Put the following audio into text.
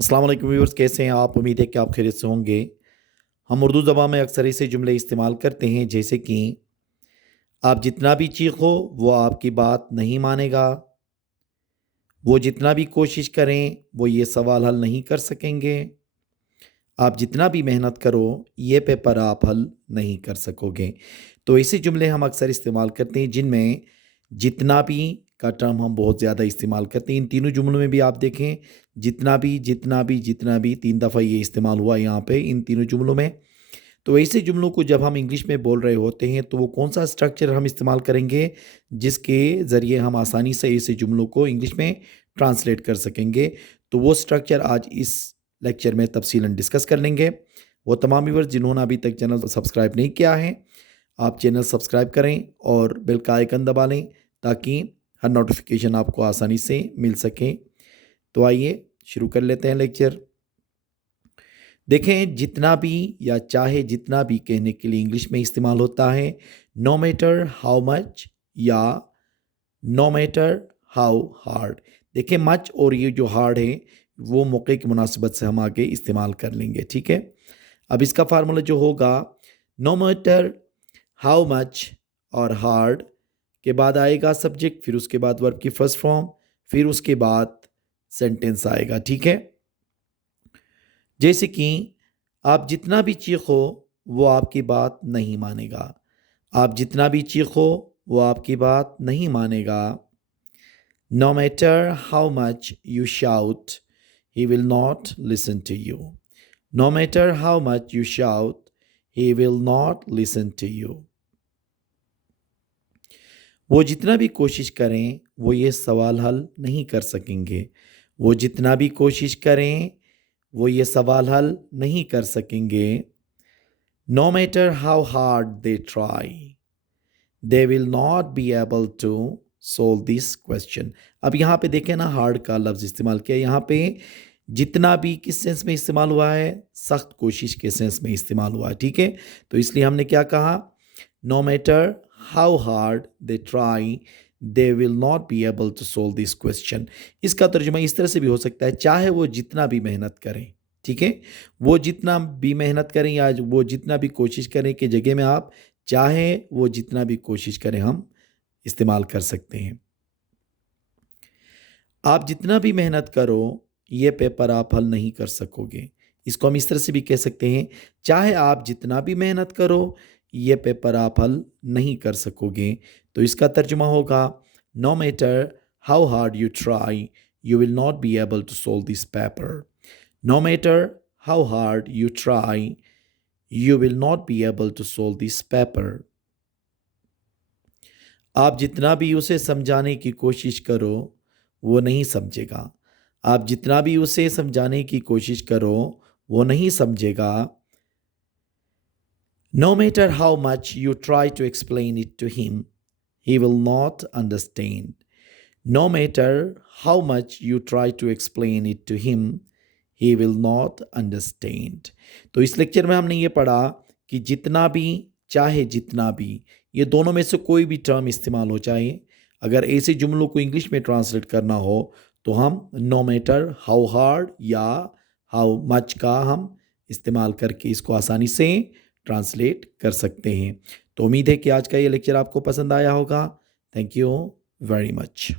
अस्सलाम वालेकुम व्यूअर्स, कैसे हैं आप? उम्मीद है कि आप खैरियत से होंगे। हम उर्दू ज़बान में अक्सर ऐसे जुमले इस्तेमाल करते हैं जैसे कि आप जितना भी चीखो वो आपकी बात नहीं मानेगा, वो जितना भी कोशिश करें वो ये सवाल हल नहीं कर सकेंगे, आप जितना भी मेहनत करो ये पेपर आप हल नहीं कर सकोगे। तो ऐसे जुमले हम अक्सर इस्तेमाल करते हैं जिनमें जितना भी का टर्म हम बहुत ज़्यादा इस्तेमाल करते हैं। इन तीनों जुमलों में भी आप देखें, जितना भी जितना भी जितना भी 3 दफ़ा ये इस्तेमाल हुआ यहाँ पे इन तीनों जुमलों में। तो ऐसे जुमलों को जब हम इंग्लिश में बोल रहे होते हैं तो वो कौन सा स्ट्रक्चर हम इस्तेमाल करेंगे जिसके ज़रिए हम आसानी से ऐसे जुमलों को इंग्लिश में ट्रांसलेट कर सकेंगे। तो वो स्ट्रक्चर आज इस लेक्चर में तफसीलन डिस्कस कर लेंगे। वो तमाम व्यूअर्स जिन्होंने अभी तक चैनल सब्सक्राइब नहीं किया है, आप चैनल सब्सक्राइब करें और बेल का आइकन दबा लें ताकि हर नोटिफिकेशन आपको आसानी से मिल सके। तो आइए शुरू कर लेते हैं लेक्चर। देखें, जितना भी या चाहे जितना भी कहने के लिए इंग्लिश में इस्तेमाल होता है नो मैटर हाउ मच या नो मैटर हाउ हार्ड। देखें, मच और ये जो हार्ड है वो मौके की मुनासिबत से हम आगे इस्तेमाल कर लेंगे, ठीक है। अब इसका फार्मूला जो होगा, नो मैटर हाउ मच और हार्ड के बाद आएगा सब्जेक्ट, फिर उसके बाद वर्ब की फर्स्ट फॉर्म, फिर उसके बाद सेंटेंस आएगा, ठीक है। जैसे कि आप जितना भी चीखो वो आपकी बात नहीं मानेगा, आप जितना भी चीखो वो आपकी बात नहीं मानेगा। No matter how much you shout he will not listen to you. No matter how much you shout he will not listen to you. वो जितना भी कोशिश करें वो ये सवाल हल नहीं कर सकेंगे, वो जितना भी कोशिश करें वो ये सवाल हल नहीं कर सकेंगे। No matter how hard they try they will not be able to solve this question. अब यहाँ पे देखें ना, हार्ड का लफ्ज़ इस्तेमाल किया। यहाँ पे जितना भी किस सेंस में इस्तेमाल हुआ है? सख्त कोशिश के सेंस में इस्तेमाल हुआ है, ठीक है। तो इसलिए हमने क्या कहा, no matter how hard they try they will not be able to solve this question. इसका तर्जुमा इस तरह से भी हो सकता है, चाहे वो जितना भी मेहनत करें, ठीक है, वो जितना भी मेहनत करें या वो जितना भी कोशिश करें के जगह में आप चाहे वो जितना भी कोशिश करें हम इस्तेमाल कर सकते हैं। आप जितना भी मेहनत करो ये पेपर आप हल नहीं कर सकोगे। इसको हम इस तरह से भी कह सकते हैं, चाहे आप जितना भी मेहनत करो ये पेपर आप हल नहीं कर सकोगे। तो इसका तर्जुमा होगा, no matter how hard you try you will not be able to solve this paper. No matter how hard you try you will not be able to solve this paper. आप जितना भी उसे समझाने की कोशिश करो वो नहीं समझेगा, आप जितना भी उसे समझाने की कोशिश करो वो नहीं समझेगा। No matter how much you try to explain it to him he will not understand. No matter how much you try to explain it to him he will not understand. तो इस लेक्चर में हमने ये पढ़ा कि जितना भी चाहे जितना भी, ये दोनों में से कोई भी टर्म इस्तेमाल हो चाहे, अगर ऐसे जुमलों को इंग्लिश में ट्रांसलेट करना हो तो हम नो मैटर हाउ हार्ड या हाउ मच का हम इस्तेमाल करके इसको आसानी से ट्रांसलेट कर सकते हैं। तो उम्मीद है कि आज का ये लेक्चर आपको पसंद आया होगा। Thank you very much.